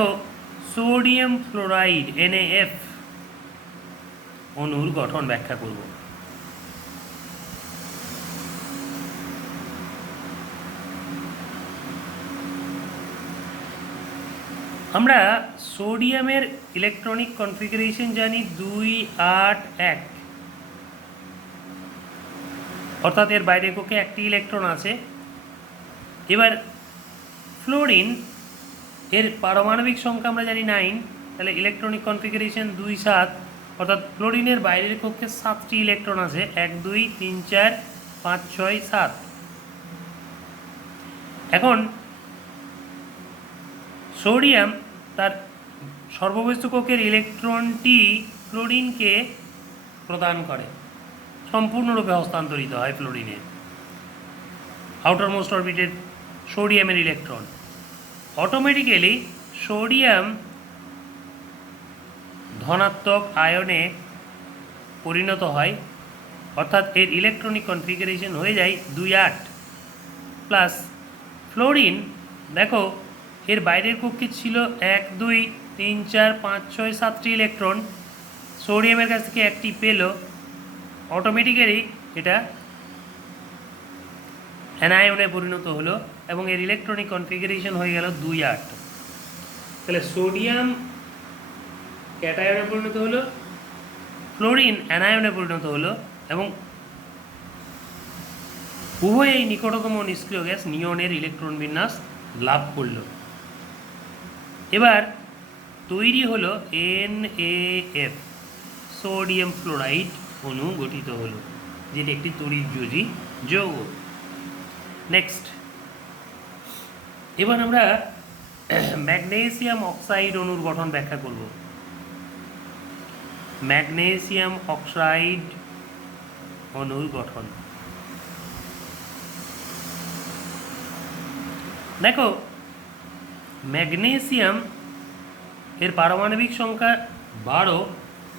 তো sodium fluoride NaF অণুর গঠন ব্যাখ্যা করব। আমরা সোডিয়ামের ইলেকট্রনিক কনফিগারেশন জানি 281, অর্থাৎ এর বাইরের কক্ষে একটি ইলেকট্রন আছে। এবার ফ্লোরিন এর পারমাণবিক সংখ্যা আমরা জানি 9, তাহলে ইলেকট্রনিক কনফিগারেশন 27, অর্থাৎ ফ্লোরিনের বাইরের কক্ষে 7টি ইলেকট্রন আছে, 1 2 3 4 5 6 7। এখন সোডিয়াম তার সর্ববস্তু কক্ষের ইলেকট্রনটি ফ্লোরিনকে প্রদান করে, সম্পূর্ণরূপে হস্তান্তরিত হয় ফ্লোরিনে আউটার মোস্ট অরবিটের সোডিয়ামের ইলেকট্রন। অটোমেটিক্যালি সোডিয়াম ধনাত্মক আয়নে পরিণত হয়, অর্থাৎ এর ইলেকট্রনিক কনফিগারেশন হয়ে যায় 28 প্লাস ফ্লোরিন। দেখো এর বাইরের কক্ষে ছিল 1 2 3 4 5 6 7টি ইলেকট্রন, সোডিয়ামের কাছ থেকে একটি পেল, অটোমেটিক্যালি এটা অ্যানায়নে পরিণত হলো এবং এর ইলেকট্রনিক কনফিগারেশন হয়ে গেল 28। তাহলে সোডিয়াম ক্যাটায়নে পরিণত হলো, ফ্লোরিন অ্যানায়নে পরিণত হলো এবং উভয়েই নিকটতম নিষ্ক্রিয় গ্যাস নিয়নের ইলেকট্রন বিন্যাস লাভ করল। এবার তৈরি হলো NaF, সোডিয়াম ফ্লোরাইড অণু গঠিত হলো, যেটি একটি তড়িৎযোজী যৌগ। নেক্সট, এবার আমরা ম্যাগনেসিয়াম অক্সাইড অণুর গঠন ব্যাখ্যা করব। ম্যাগনেসিয়াম অক্সাইড অণুর গঠন দেখো, ম্যাগনেসিয়াম এর পারমাণবিক সংখ্যা 12,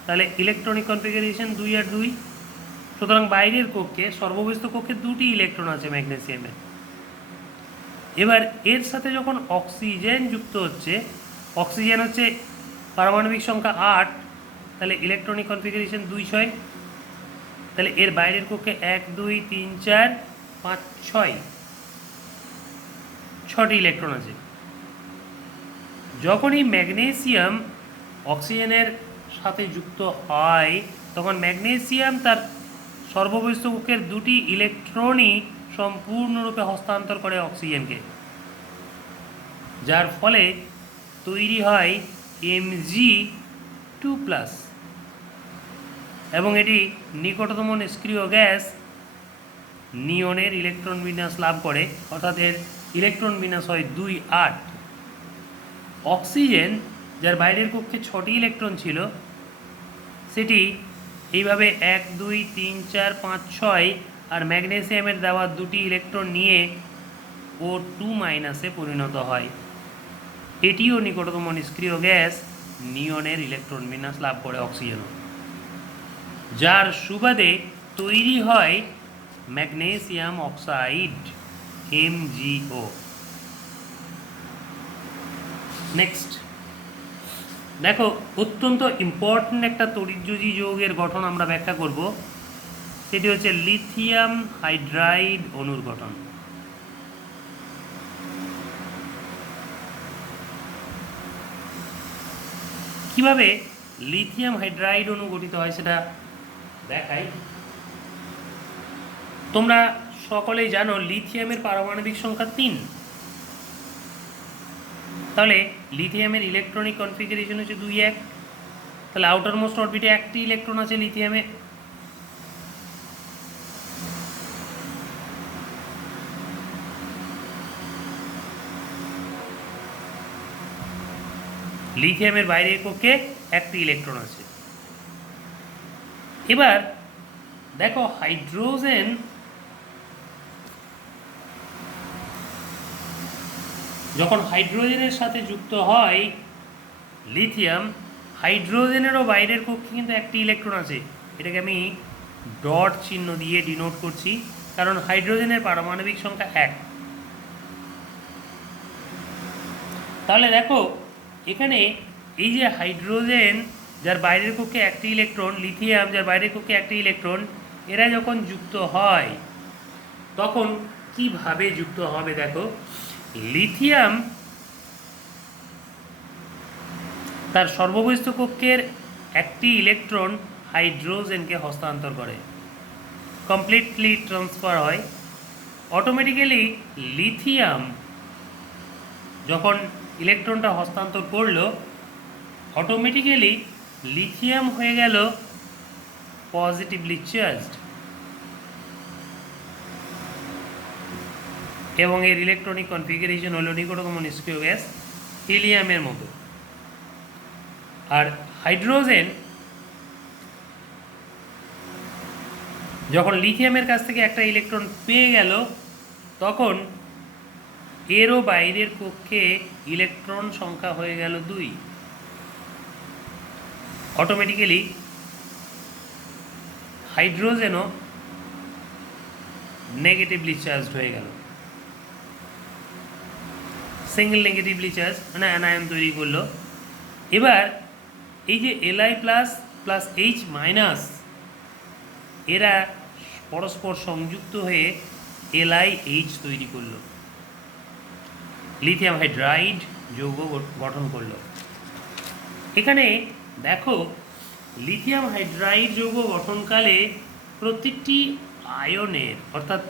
তাহলে ইলেকট্রনিক কনফিগারেশন 2 আর 2, সুতরাং বাইরের কক্ষে সর্ববস্তু কক্ষে 2টি ইলেকট্রন আছে ম্যাগনেসিয়ামের। এবার এর সাথে যখন অক্সিজেন যুক্ত হচ্ছে, অক্সিজেন হচ্ছে পারমাণবিক সংখ্যা 8, তাহলে ইলেকট্রনিক কনফিগারেশন 2 6, তাহলে এর বাইরের কক্ষে 1 2 3 4 5 6 6টি ইলেকট্রন আছে। যখনই ম্যাগনেসিয়াম অক্সিজেনের সাথে যুক্ত হয়, তখন ম্যাগনেসিয়াম তার সর্ববস্তু কক্ষের 2টি ইলেকট্রনই সম্পূর্ণরূপে হস্তান্তর করে অক্সিজেনকে, যার ফলে তৈরি হয় Mg2+, এবং এটি নিকটতম নিষ্ক্রিয় গ্যাস নিয়নের ইলেকট্রন বিন্যাস লাভ করে, অর্থাৎ এর ইলেকট্রন বিন্যাস হয় 2 8। অক্সিজেন যার বাইরের কক্ষে 6টি ইলেকট্রন ছিল, সেটি এইভাবে 1 2 3 4 5 6 আর ম্যাগনেসিয়ামের দেওয়া 2টি ইলেকট্রন নিয়ে O2- পরিণত হয়। এটিও নিকটতম নিষ্ক্রিয় গ্যাস নিয়নের ইলেকট্রন বিন্যাস লাভ করে অক্সিজেন, যার সুবাদে তৈরি হয় ম্যাগনেসিয়াম অক্সাইড MgO। নেক্সট দেখো, অত্যন্ত ইম্পর্ট্যান্ট একটা তড়িৎযোজী যৌগের গঠন আমরা ব্যাখ্যা করব, সেটি হচ্ছে লিথিয়াম হাইড্রাইড অণুর গঠন। কিভাবে লিথিয়াম হাইড্রাইড অণু গঠিত হয় সেটা দেখাই। তোমরা সকলেই জানো লিথিয়ামের পারমাণবিক সংখ্যা 3, তাহলে লিথিয়ামের ইলেকট্রনিক কনফিগারেশন হচ্ছে 2 1, তাহলে আউটার মোস্ট অরবিটে একটি ইলেকট্রন আছে লিথিয়ামে। লিথিয়ামের বাইরের কক্ষে একটি ইলেকট্রন আছে। এবার দেখো, হাইড্রোজেন যখন হাইড্রোজেনের সাথে যুক্ত হয় লিথিয়াম, হাইড্রোজেনেরও বাইরের কক্ষে কিন্তু একটি ইলেকট্রন আছে। এটাকে আমি ডট চিহ্ন দিয়ে ডিনোট করছি, কারণ হাইড্রোজেনের পারমাণবিক সংখ্যা 1। তাহলে দেখো এখানে এই যে হাইড্রোজেন যার বাইরের কক্ষে একটি ইলেকট্রন, লিথিয়াম যার বাইরের কক্ষে একটি ইলেকট্রন, এরা যখন যুক্ত হয় তখন কিভাবে যুক্ত হবে দেখো। লিথিয়াম তার সর্ববহিস্থ কক্ষের একটি ইলেকট্রন হাইড্রোজেনকে হস্তান্তর করে, কমপ্লিটলি ট্রান্সফার হয়। অটোমেটিক্যালি লিথিয়াম যখন ইলেকট্রনটা হস্তান্তর করলো, অটোমেটিক্যালি লিথিয়াম হয়ে গেল পজিটিভলি চার্জড এবং এর ইলেকট্রনিক কনফিগারেশন হলো নিকটতম নিষ্ক্রিয় গ্যাস হিলিয়ামের মতো। আর হাইড্রোজেন যখন লিথিয়ামের কাছ থেকে একটা ইলেকট্রন পেয়ে গেল, তখন এরও বাইরের কক্ষে ইলেকট্রন সংখ্যা হয়ে গেল 2। অটোমেটিক্যালি হাইড্রোজেনও নেগেটিভলি চার্জড হয়ে গেল, সিঙ্গেল নেগেটিভলি চার্জ মানে অ্যানায়ন তৈরি করলো। এবার এই যে Li plus plus H minus, এরা পরস্পর সংযুক্ত হয়ে LiH তৈরি করলো, লিথিয়াম হাইড্রাইড যৌগ গঠন করলো। এখানে দেখো লিথিয়াম হাইড্রাইড যৌগ গঠনকালে প্রতিটি আয়নের অর্থাৎ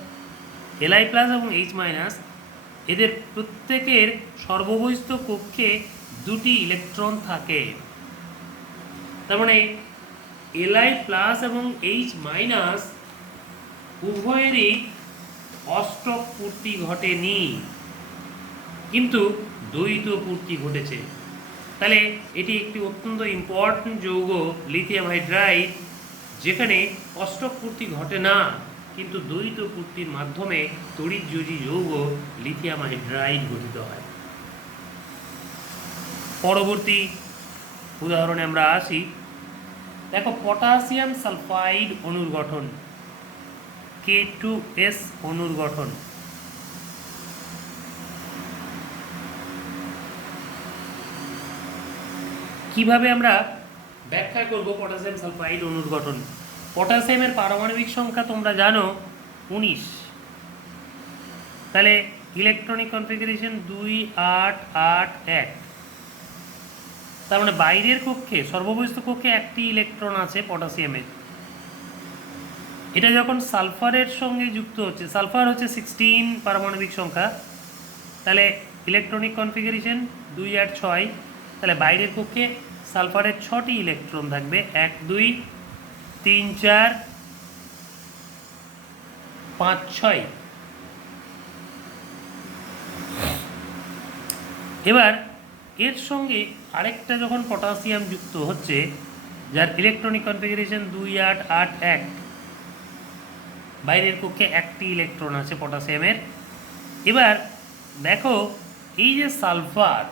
Li প্লাস এবং H মাইনাস এদের প্রত্যেকের সর্ববহিস্থ কক্ষে 2টি ইলেকট্রন থাকে। তার মানে Li প্লাস এবং H মাইনাস উভয়েরই অষ্টক পূর্তি ঘটেনি, কিন্তু দ্বৈত পূর্তি ঘটেছে। তাহলে এটি একটি অত্যন্ত ইম্পর্ট্যান্ট যৌগ লিথিয়াম হাইড্রাইড, যেখানে অষ্টক পূর্তি ঘটে না কিন্তু দ্বৈত পূর্তির মাধ্যমে তড়িৎযোজী যৌগ লিথিয়াম হাইড্রাইড গঠিত হয়। পরবর্তী উদাহরণে আমরা আসি। দেখো পটাশিয়াম সালফাইড অণুর গঠন, K2S অণুর গঠন। কিভাবে আমরা ব্যাখ্যা করব পটাশিয়াম সালফাইড অণুর গঠন। পটাশিয়ামের পারমাণবিক সংখ্যা তোমরা জানো 19। তাহলে ইলেকট্রনিক কনফিগারেশন 2 8 8 1। তার মানে বাইরের কক্ষে সর্ববহিস্থ কক্ষে একটি ইলেকট্রন আছে পটাশিয়ামের। এটা যখন সালফারের সঙ্গে যুক্ত হচ্ছে, সালফার হচ্ছে 16 পারমাণবিক সংখ্যা, তাহলে ইলেকট্রনিক কনফিগারেশন 2 8 6। তাহলে বাইরের কক্ষে সালফারের 6টি ইলেকট্রন থাকবে, 1 2 3 4 5 6। এবার এর সঙ্গে আরেকটা যখন পটাশিয়াম যুক্ত হচ্ছে, যার ইলেকট্রনিক কনফিগারেশন 2 8 8 1, বাইরের কক্ষে একটি ইলেকট্রন আছে পটাশিয়ামের। এবার দেখো এই যে সালফার,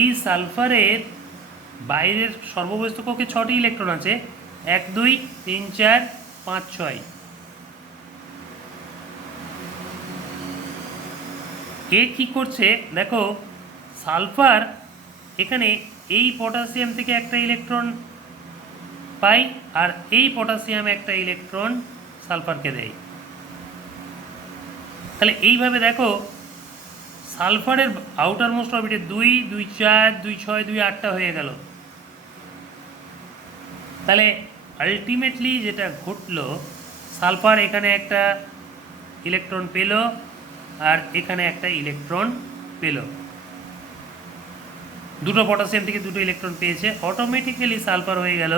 এই সালফারের বাইরের সর্ববহিস্থ কক্ষে 6টি ইলেকট্রন আছে, 1 2 3 4 5 6। এ কি করছে দেখো, সালফার এখানে এই পটাশিয়াম থেকে একটা ইলেকট্রন পাই, আর এই পটাশিয়াম একটা ইলেকট্রন সালফারকে দেয়। তাহলে এইভাবে দেখো সালফারের আউটার মোস্ট অরবিটে 2 2 4 2 6 2 8টা হয়ে গেল। তাহলে আলটিমেটলি যেটা ঘটলো, সালফার এখানে একটা ইলেকট্রন পেল আর এখানে একটা ইলেকট্রন পেল, দুটো পটাশিয়াম থেকে দুটো ইলেকট্রন পেয়েছে। অটোমেটিক্যালি সালফার হয়ে গেল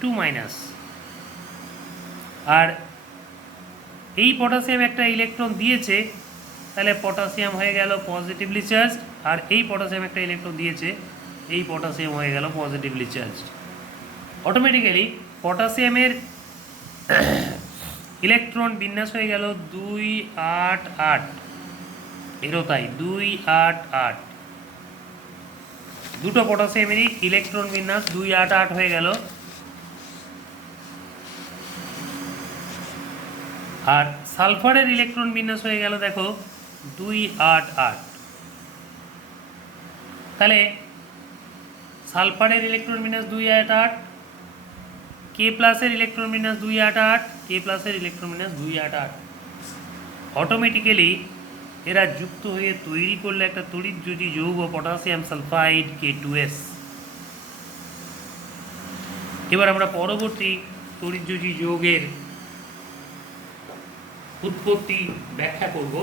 2 মাইনাস, আর এই পটাশিয়াম একটা ইলেকট্রন দিয়েছে, তাহলে পটাশিয়াম হয়ে গেল পজিটিভলি চার্জ, আর এই পটাশিয়াম একটা ইলেকট্রন দিয়েছে, এই পটাশিয়াম হয়ে গেল পজিটিভলি চার্জ। অটোমেটিক্যালি পটাশিয়ামের ইলেকট্রন বিন্যাস হয়ে গেল 2 8 8। এরও তাই 2 8 8, দুটো পটাশিয়ামেরই ইলেকট্রন বিন্যাস 2 8 8 হয়ে গেল। আর সালফারের ইলেকট্রন বিন্যাস হয়ে গেল দেখো 2 8 8। তাহলে সালফারের ইলেকট্রন বিন্যাস 288, কে প্লাসের ইলেকট্রন বিন্যাস 288, কে প্লাসের ইলেকট্রন বিন্যাস 288। অটোমেটিক্যালি এরা যুক্ত হয়ে তৈরি করলে একটা তড়িৎযোজী যৌগ পটাশিয়াম সালফাইড K2S। এবার আমরা পরবর্তী তড়িৎযোজী যৌগের উৎপত্তি ব্যাখ্যা করব।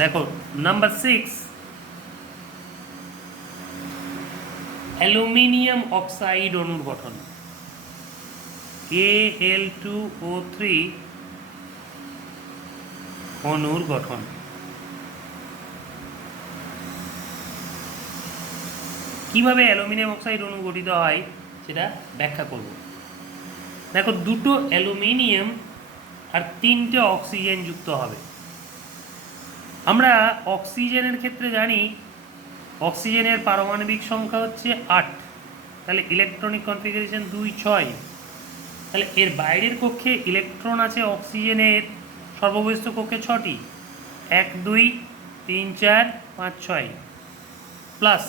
দেখো নাম্বার 6, অ্যালুমিনিয়াম অক্সাইড অণুর গঠন। Al2O3 অণুর গঠন। কিভাবে অ্যালুমিনিয়াম অক্সাইড অণু গঠিত হয় সেটা ব্যাখ্যা করব। দেখো, দুটো অ্যালুমিনিয়াম আর 3টে অক্সিজেন যুক্ত হবে। আমরা অক্সিজেনের ক্ষেত্রে জানি অক্সিজেনের পারমাণবিক সংখ্যা হচ্ছে 8, তাহলে ইলেকট্রনিক কনফিগারেশন 2, 6। তাহলে এর বাইরের কক্ষে ইলেকট্রন আছে অক্সিজেনের সর্বব্যস্ত কক্ষে 6টি, 1, 2, 3, 4, 5, 6 প্লাস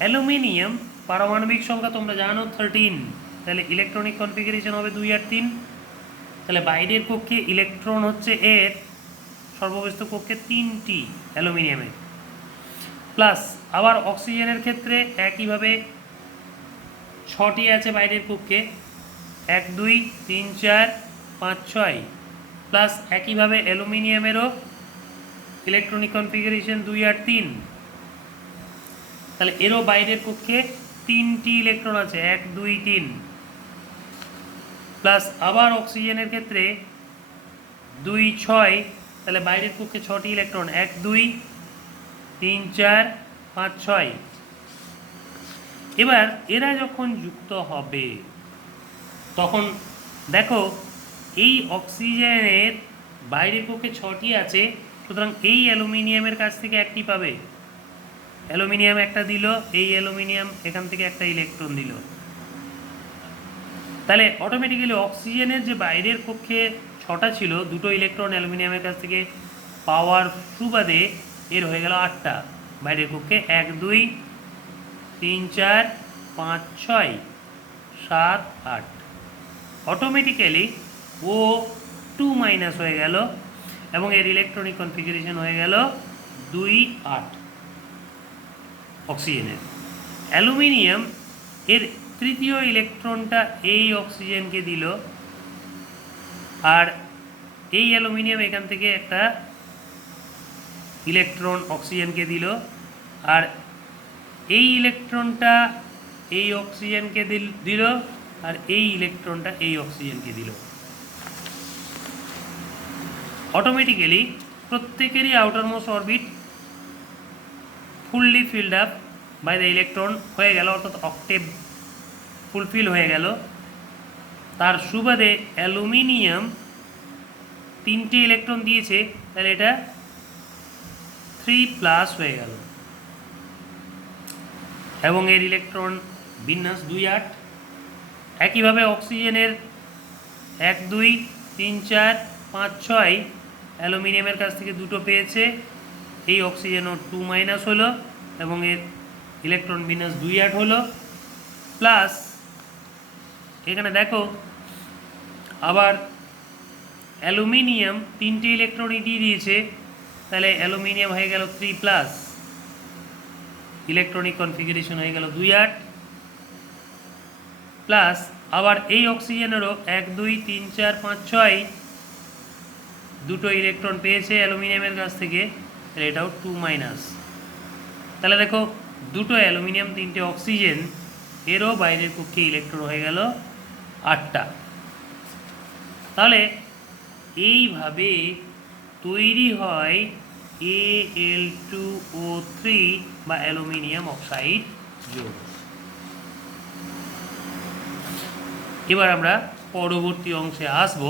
অ্যালুমিনিয়াম পারমাণবিক সংখ্যা তোমরা জানো 13, তাহলে ইলেকট্রনিক কনফিগারেশন হবে 2 আর 3। তাহলে বাইরের কক্ষে ইলেকট্রন হচ্ছে এর সর্বব্যস্ত কক্ষে 3টি অ্যালুমিনিয়ামের, প্লাস আবার অক্সিজেনের ক্ষেত্রে একইভাবে 6টি আছে বাইরের কক্ষে, 1, 2, 3, 4, 5, 6 প্লাস একইভাবে অ্যালুমিনিয়ামেরও ইলেকট্রনিক কনফিগারেশন 2 আর 3। তাহলে এরও বাইরের কক্ষে 3টি ইলেকট্রন আছে, 1, 2, 3 প্লাস আবার অক্সিজেনের ক্ষেত্রে 2, 6, তাহলে বাইরের কক্ষে 6টি ইলেকট্রন, 1, 2, 3, 4, 5, 6। এবার এরা যখন যুক্ত হবে তখন দেখো এই অক্সিজেনের বাইরের কক্ষে 6টি আছে, সুতরাং এই অ্যালুমিনিয়ামের কাছ থেকে একটি পাবে, অ্যালুমিনিয়াম একটা দিল, এই অ্যালুমিনিয়াম এখান থেকে একটা ইলেকট্রন দিল। তাহলে অটোমেটিক্যালি অক্সিজেনের যে বাইরের কক্ষে 6টা ছিল, দুটো ইলেকট্রন অ্যালুমিনিয়ামের কাছ থেকে পাওয়ার সুবাদে এর হয়ে গেল 8টা বাইরের কক্ষে, 1, 2, 3, 4, 5, 6, 7, 8। অটোমেটিক্যালি ও 2- হয়ে গেল এবং এর ইলেকট্রনিক কনফিগারেশন হয়ে গেল 2, 8 অক্সিজেনের। অ্যালুমিনিয়াম এর তৃতীয় ইলেকট্রনটা এই অক্সিজেনকে দিল, আর এই অ্যালুমিনিয়াম এখান থেকে একটা ইলেকট্রন অক্সিজেনকে দিল, আর এই ইলেকট্রনটা এই অক্সিজেনকে দিল, আর এই ইলেকট্রনটা এই অক্সিজেনকে দিল। অটোমেটিক্যালি প্রত্যেকেরই outermost orbit fully filled up by the electron হয়ে গেল, অর্থাৎ অক্টেভ ফুলফিল হয়ে গেল। তার সুবাদে অ্যালুমিনিয়াম 3টে ইলেকট্রন দিয়েছে, তাহলে এটা 3+ হয়ে গেল এবং এর ইলেকট্রন বিন্যাস 2, 8। একইভাবে অক্সিজেনের 1, 2, 3, 4, 5, 6 অ্যালুমিনিয়ামের কাছ থেকে দুটো পেয়েছে, এই অক্সিজেনও 2- হলো এবং এর ইলেকট্রন বিন্যাস 2, 8 হলো। প্লাস এখানে দেখো আবার অ্যালুমিনিয়াম 3টে ইলেকট্রনই দিয়ে দিয়েছে, তাহলে অ্যালুমিনিয়াম হয়ে গেল 3+, ইলেকট্রনিক কনফিগারেশন হয়ে গেল 2, 8 প্লাস আবার এই অক্সিজেনেরও 1, 2, 3, 4, 5, 6 দুটো ইলেকট্রন পেয়েছে অ্যালুমিনিয়ামের কাছ থেকে, তাহলে এটাও 2-। তাহলে দেখো দুটো অ্যালুমিনিয়াম 3টে অক্সিজেন, এরও বাইরের কক্ষে ইলেকট্রন হয়ে গেল 8টা। তাহলে এইভাবে তৈরি হয় Al2O3 বা অ্যালুমিনিয়াম অক্সাইড যৌগ। এবার আমরা পরবর্তী অংশে আসব।